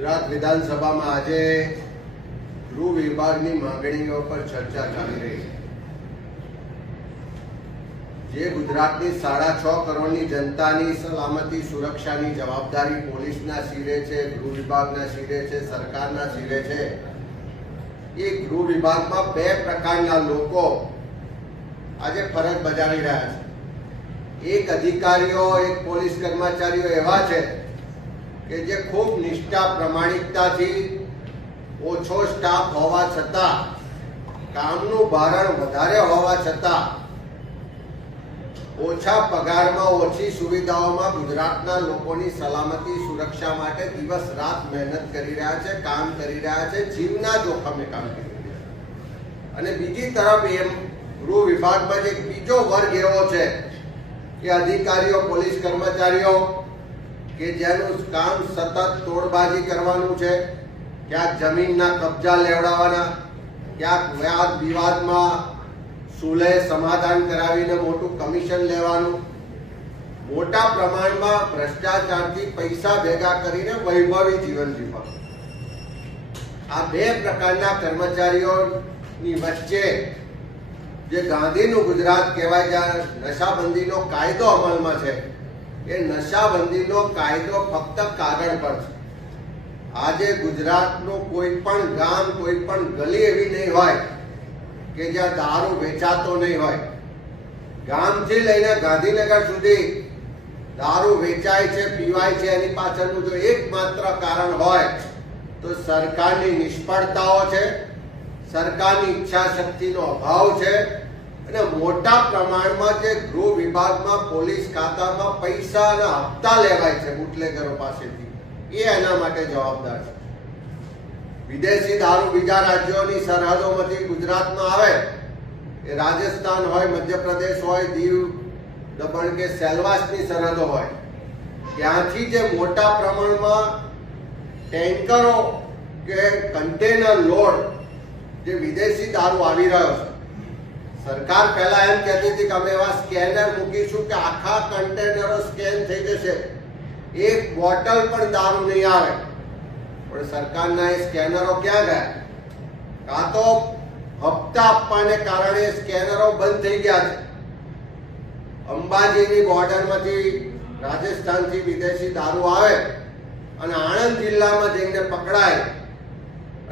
ગુજરાત વિધાનસભામાં આજે ગૃહ વિભાગની માંગણીઓ પર ચર્ચા ચાલી રહી છે। જે ગુજરાતની 6.5 કરોડની જનતાની સલામતી સુરક્ષાની જવાબદારી પોલીસના શિરે છે, ગૃહ વિભાગના શિરે છે, સરકારના શિરે છે। એ ગૃહ વિભાગમાં 2 પ્રકારના લોકો આજે ફરજ બજાવી રહ્યા છે। એક અધિકારીઓ, એક પોલીસ કર્મચારીઓ એવા છે કે જે ખૂબ નિષ્ઠા પ્રમાણિકતાથી ઓછો સ્ટાફ હોવા છતાં, કામનું ભારણ વધારે હોવા છતાં, ઓછા પગારમાં, ઓછી સુવિધાઓમાં ગુજરાતના લોકોની સલામતી સુરક્ષા માટે દિવસ રાત મહેનત કરી રહ્યા છે, કામ કરી રહ્યા છે, જીવના જોખમે કામ કરી રહ્યા છે। અને બીજી તરફ એમ ગૃહ વિભાગમાં એક બીજો વર્ગ એવો છે કે અધિકારીઓ, પોલીસ કર્મચારીઓ કે જેનું કામ સતત તોડબાજી કરવાનું છે, ક્યાંક જમીનના કબજા લેવડાવવાના, ક્યાંક વાદ વિવાદમાં સુલેહ સમાધાન કરાવીને મોટું કમિશન લેવાનું, મોટા પ્રમાણમાં ભ્રષ્ટાચારથી પૈસા ભેગા કરીને વૈભવી જીવન જીવવાનું। આ 2 પ્રકારના કર્મચારીઓની વચ્ચે જે ગાંધીનું ગુજરાત કહેવાય, જ્યાં નશાબંધીનો કાયદો અમલમાં છે, એ નશાબંધીનો કાયદો ફક્ત કાગળ પર છે। આજે ગુજરાતનું કોઈ પણ ગામ, કોઈ પણ ગલી એવી નહીં હોય કે જ્યાં દારૂ વેચાતો નહીં હોય। ગામથી લઈને ગાંધીનગર સુધી દારૂ વેચાય છે, પીવાય છે। એની પાછળનું જો એકમાત્ર કારણ હોય તો સરકારની નિષ્ફળતાઓ છે, સરકારની ઈચ્છા શક્તિનો અભાવ છે, અને મોટા પ્રમાણમાં જે ગૃહ વિભાગમાં, પોલીસ ખાતામાં પૈસા અને હપ્તા લેવાય છે બુટલેગરો પાસેથી, એ એના માટે જવાબદાર છે। વિદેશી દારૂ બીજા રાજ્યોની સરહદોમાંથી ગુજરાતમાં આવે, એ રાજસ્થાન હોય, મધ્યપ્રદેશ હોય, દીવ, દમણ કે સેલવાસની સરહદો હોય, ત્યાંથી જે મોટા પ્રમાણમાં ટેન્કરો કે કન્ટેનર લોડ જે વિદેશી દારૂ આવી રહ્યો છે, સરકાર પહેલા એમ કહેતી હતી કે અમે એવા સ્કેનર મૂકીશું કે આખા કન્ટેનરો સ્કેન થઈ જશે, એક બોટલ પણ દારૂ નહીં આવે। પણ સરકારના એ સ્કેનરો ક્યાં ગયા? કાં તો હપ્તા આપવાને કારણે સ્કેનરો બંધ થઈ ગયા છે। અંબાજીની બોર્ડરમાંથી રાજસ્થાનથી વિદેશી દારૂ આવે અને આણંદ જિલ્લામાં જઈને પકડાય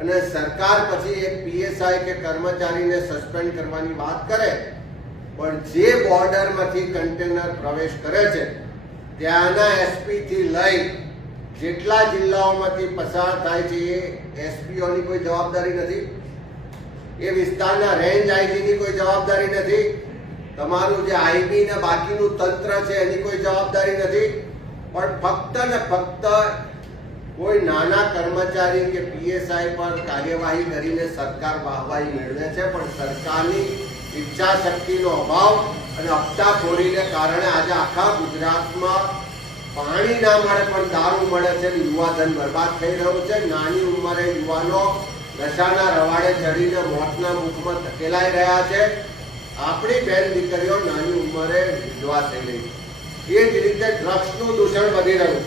અને સરકાર પછી એક પીએસઆઈ કે કર્મચારીને સસ્પેન્ડ કરવાની વાત કરે, પણ જે બોર્ડરમાંથી કન્ટેનર પ્રવેશ કરે છે ત્યાંના એસપી થી લઈ જેટલા જિલ્લાઓમાંથી પસાર થાય છે એ એસપીઓની કોઈ જવાબદારી નથી, એ વિસ્તારના રેન્જ આઈજીની કોઈ જવાબદારી નથી, તમારું જે આઈબી ને બાકીનું તંત્ર છે એની કોઈ જવાબદારી નથી, પણ ફક્ત ને ફક્ત કોઈ નાના કર્મચારી કે પીએસઆઈ પર કાર્યવાહી કરીને સરકાર વાહવાહી મેળવે છે। પણ સરકારની ઈચ્છા શક્તિનો અભાવ અને હપ્તાખોરીને કારણે આજે આખા ગુજરાતમાં પાણી ના મળે પણ દારૂ મળે છે, યુવાધન બરબાદ થઈ રહ્યું છે। નાની ઉંમરે યુવાનો નશાના રવાડે ચડીને મોતના મુખમાં ધકેલાઈ રહ્યા છે। આપણી બેન દીકરીઓ નાની ઉંમરે વિધવા થઈ રહી છે। એ જ રીતે ડ્રગ્સનું દૂષણ વધી રહ્યું છે।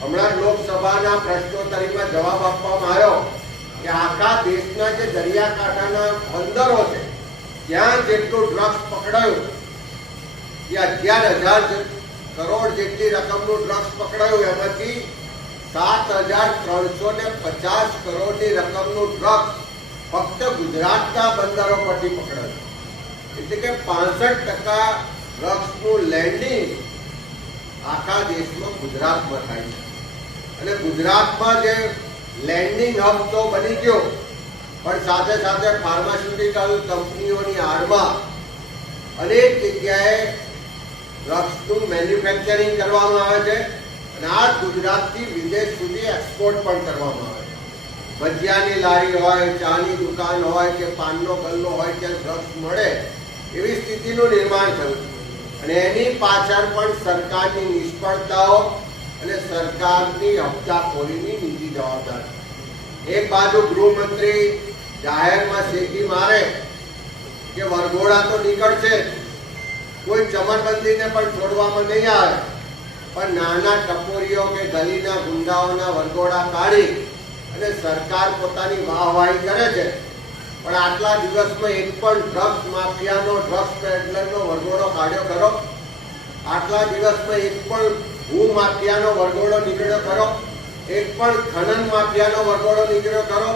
હમણાં લોકસભાના પ્રશ્નોત્તરીમાં જવાબ આપવામાં આવ્યો કે આખા દેશના જે દરિયાકાંઠાના બંદરો છે ત્યાં જેટલું ડ્રગ્સ પકડાયું, એ 11,000 કરોડ જેટલી રકમનું ડ્રગ્સ પકડાયું, એમાંથી 7,350 કરોડની રકમનું ડ્રગ્સ ફક્ત ગુજરાતના બંદરો પરથી પકડાયું। એટલે કે 65% ડ્રગ્સનું લેન્ડિંગ આખા દેશમાં ગુજરાતમાં થાય છે। અને ગુજરાતમાં જે લેન્ડિંગ હબ તો બની ગયો, પણ સાથે સાથે ફાર્માસ્યુટિકલ કંપનીઓની આડમાં અનેક જગ્યાએ ડ્રગ્સનું મેન્યુફેક્ચરિંગ કરવામાં આવે છે અને આ ગુજરાતથી વિદેશ સુધી એક્સપોર્ટ પણ કરવામાં આવે છે। ભજીયાની લારી હોય, ચાની દુકાન હોય કે પાનનો ગલ્લો હોય, ત્યાં ડ્રગ્સ મળે એવી સ્થિતિનું નિર્માણ થયું અને એની પાછળ પણ સરકારની નિષ્ફળતાઓ અને સરકારની હપ્તાખોરીની નીતિ જવાબદાર છે। એક બાજુ ગૃહમંત્રી જાહેરમાં શેકી મારે કે વરઘોડા તો નીકળશે, કોઈ ચમરબંધીને પણ છોડવામાં નહીં આવે, પણ નાના ટપોરીઓ કે ગલીના ગુંડાઓના વરઘોડા કાઢી અને સરકાર પોતાની વાહવાહી કરે છે, પણ આટલા દિવસમાં એક પણ ડ્રગ્સ માફિયાનો, ડ્રગ્સ પેડલરનો વરઘોડો કાઢ્યો ખરો? આટલા દિવસમાં એક પણ ભૂ માફિયાનો વરઘોડો નીકળ્યો ખરો? એક પણ ખનન માફિયાનો વરઘોડો નીકળ્યો ખરો?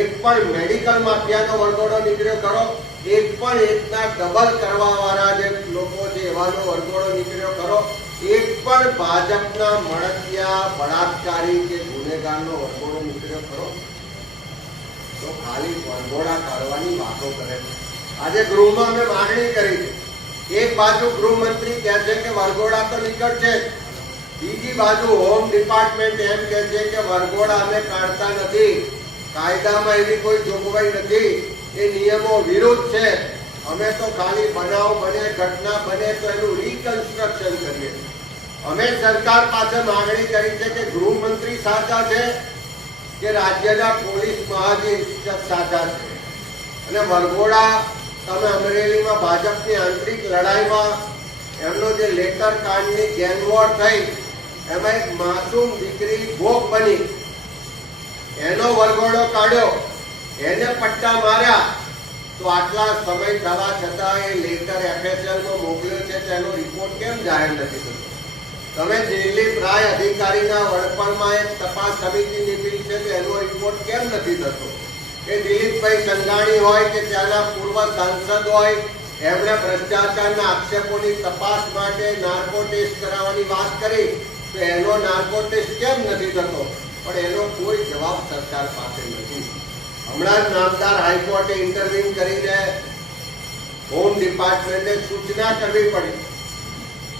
એક પણ મેડિકલ માફિયાનો વરઘોડો નીકળ્યો ખરો? એક પણ એકના ડબલ કરવા વાળા જે લોકો છે એવાનો વરઘોડો નીકળ્યો ખરો? એક પણ ભાજપના મળતિયા, બળાત્કારી કે ગુનેગારનો વરઘોડો નીકળ્યો ખરો? તો ખાલી વરઘોડા કાઢવાની વાતો કરે છે. આજે ગૃહમાં મેં માંગણી કરી છે. એક બાજુ ગૃહમંત્રી કહે છે કે વરઘોડા તો નીકળશે, બીજી બાજુ હોમ ડિપાર્ટમેન્ટ એમ કહે છે કે વરઘોડા અમે કાઢતા નથી, કાયદામાં એવી કોઈ જોગવાઈ નથી, એ નિયમો વિરુદ્ધ છે, અમે તો ખાલી બનાવ બને, ઘટના બને તો એનું રિકન્સ્ટ્રક્શન કરીએ. અમે સરકાર પાસે માંગણી કરી છે કે ગૃહમંત્રી સાચા છે કે રાજ્યના પોલીસ મહાનિરીક્ષક સાચા છે? અને વરઘોડા તમે અમરેલીમાં ભાજપની આંતરિક લડાઈમાં એમનો જે લેટર કાંડની ગેંગવોર થઈ, એમાં એક માસૂમ દીકરી ભોગ બની, એનો વરઘોડો કાઢ્યો, એને પટ્ટા માર્યા, તો આટલા સમય થવા છતાં એ લેટર એફએસએલમાં મોકલ્યો છે તેનો રિપોર્ટ કેમ જાહેર નથી થતો? તમે દિલીપ રાય અધિકારીના વડપણમાં એક તપાસ સમિતિ નીકળી છે તો એનો રિપોર્ટ કેમ નથી થતો? કે દિલીપભાઈ સંઘાણી હોય કે ત્યાંના પૂર્વ સાંસદ હોય, એમણે ભ્રષ્ટાચારના આક્ષેપોની તપાસ માટે નાર્કો ટેસ્ટ કરાવવાની વાત કરી, તો એનો નાર્કો ટેસ્ટ કેમ નથી થતો? પણ એનો કોઈ જવાબ સરકાર પાસે નથી. હમણાં જ નામદાર હાઈકોર્ટે ઇન્ટરવ્યુ કરીને હોમ ડિપાર્ટમેન્ટે સૂચના કરવી પડી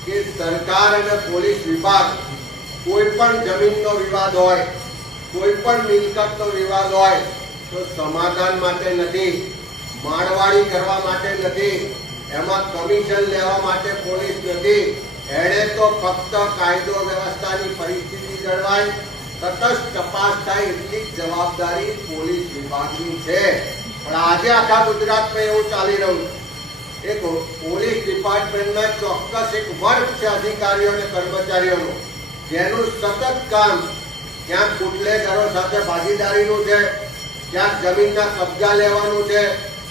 કે સરકાર અને પોલીસ વિભાગ કોઈ પણ જમીનનો વિવાદ હોય, કોઈ પણ મિલકતનો વિવાદ હોય તો સમાધાન માટે નથી, માળવાડી કરવા માટે નથી, એમાં કમિશન લેવા માટે પોલીસ નથી. એણે તો ફક્ત કાયદો વ્યવસ્થાની પરિસ્થિતિ જળવાય, તટસ્થ તપાસ થાય એટલી જવાબદારી પોલીસ વિભાગની છે. પણ આજે આખા ગુજરાતમાં એવું ચાલી રહ્યું છે, એક પોલીસ ડિપાર્ટમેન્ટના ચોક્કસ એક વર્ગ છે અધિકારીઓ અને કર્મચારીઓનું, જેનું સતત કામ ક્યાંક બુટલેગરો સાથે ભાગીદારીનું છે, ક્યાંક જમીનના કબજા લેવાનું છે,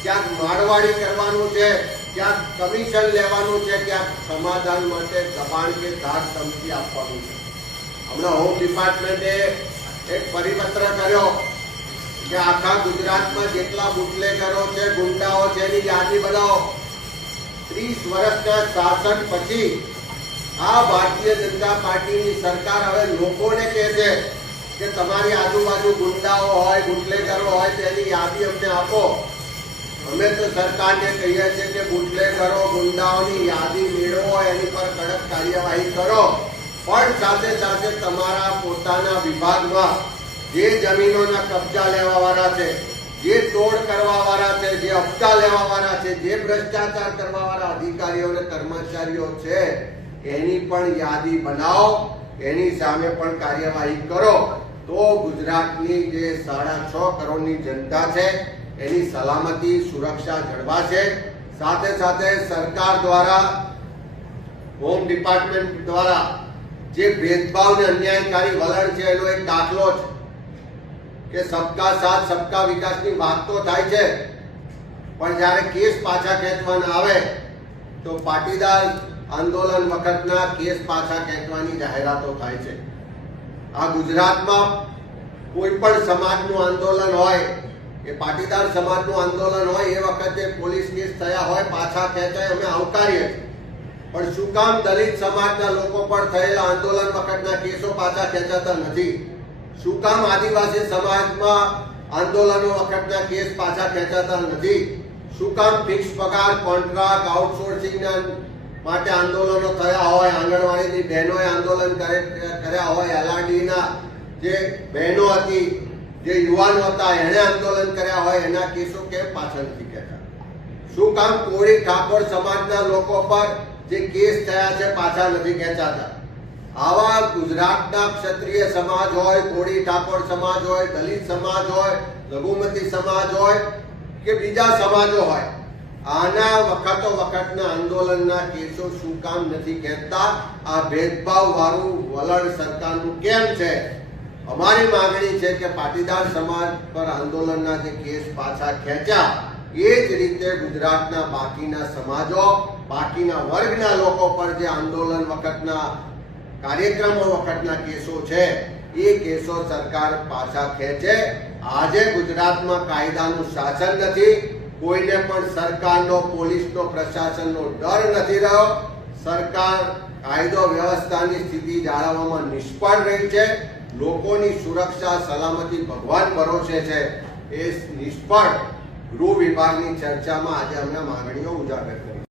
ક્યાંક માળવાડી કરવાનું છે, ક્યાંક કમિશન લેવાનું છે, ક્યાંક સમાધાન માટે દબાણ કે ધાક ધમકી આપવાનું છે. હમણાં હોમ ડિપાર્ટમેન્ટે એક પરિપત્ર કર્યો કે આખા ગુજરાતમાં જેટલા બુટલેગરો છે, ગુંડાઓ છે, એની યાદી બનાવો. 30 વર્ષના શાસન પછી આ ભારતીય જનતા પાર્ટીની સરકાર હવે લોકોને કહે છે કે તમારી આજુબાજુ ગુંડાઓ હોય, બુટલેગરો હોય તેની યાદી અમને આપો. અમે તો સરકારને કહીએ છીએ કે બુટલેગરો, ગુંડાઓની યાદી મેળવો, એની પર કડક કાર્યવાહી કરો, પણ સાથે સાથે તમારા પોતાના વિભાગમાં જે જમીનોના કબજા લેવા વાળા છે, જે તોડ કરવા વાળા છે, જે હપ્તા લેવા વાળા છે, જે ભ્રષ્ટાચાર કરવા વાળા અધિકારીઓ અને કર્મચારીઓ છે, એની પણ યાદી બનાવો, એની સામે પણ કાર્યવાહી કરો. તો ગુજરાતની જે 6.5 કરોડની જનતા છે એની સલામતી, સુરક્ષા જળવાશે. સાથે સાથે સરકાર દ્વારા, હોમ ડિપાર્ટમેન્ટ દ્વારા જે ભેદભાવ ને અન્યાયકારી વલણ છે એનો એક દાખલો છે કે સબકા સાથ સબકા વિકાસની વાત તો થાય છે, પણ જ્યારે કેસ પાછા ખેંચવાના આવે તો પાટીદાર આંદોલન વખતના કેસ પાછા ખેંચવાની જાહેરાતો થાય છે. આ ગુજરાતમાં કોઈ પણ સમાજનું આંદોલન હોય, એ પાટીદાર સમાજનું આંદોલન હોય, એ વખતે પોલીસ કેસ થયા હોય, પાછા ખેંચાય, અમે આવકારીએ છીએ. પણ શું કામ દલિત સમાજના લોકો પર થયેલા આંદોલન વખતના કેસો પાછા ખેંચાતા નથી? શું કામ આદિવાસી સમાજમાં આંદોલનો વખતના કેસ પાછા ખેંચાતા નથી? શું કામ ફિક્સ પગાર, કોન્ટ્રાક્ટ, આઉટસોર્સિંગના માટે આંદોલનો થયા હોય, આંગણવાડીની બહેનોએ આંદોલન કર્યા હોય, એલઆરડીના જે બહેનો હતી, જે યુવાનો હતા, એણે આંદોલન કર્યા હોય, એના કેસો કેમ પાછળ નથી ખેંચાતા? શું કામ કોળી ઠાકોર સમાજના લોકો પર જે કેસ થયા છે પાછા નથી ખેંચાતા? આવા ગુજરાતના ક્ષત્રિય સમાજ હોય, કોળી ઠાકોર સમાજ હોય, દલિત સમાજ હોય, લઘુમતી સમાજ હોય કે બીજા સમાજો હોય, આના વખતના આંદોલનના કેસો શું કામ નથી ખેંચતા? આ ભેદભાવ વાળું વલણ સરકારનું કેમ છે? અમારી માંગણી છે કે પાટીદાર સમાજ પર આંદોલનના જે કેસ પાછા ખેંચ્યા એ જ રીતે ગુજરાતના બાકીના સમાજો, બાકીના વર્ગના લોકો પર જે આંદોલન વખતના કાર્યક્રમો વખતના કેસો છે એ કેસો સરકાર પાછા ખેંચે. આજે ગુજરાતમાં કાયદાનું શાસન નથી, કોઈને પણ સરકારનો, પોલીસનો, પ્રશાસનનો ડર નથી રહ્યો. સરકાર કાયદો વ્યવસ્થાની સ્થિતિ જાળવવામાં નિષ્ફળ રહી છે. લોકોની સુરક્ષા, સલામતી ભગવાન ભરોસે છે. એ નિષ્ફળ ગૃહ વિભાગની ચર્ચામાં આજે અમે માંગણીઓ ઉજાગર કરી.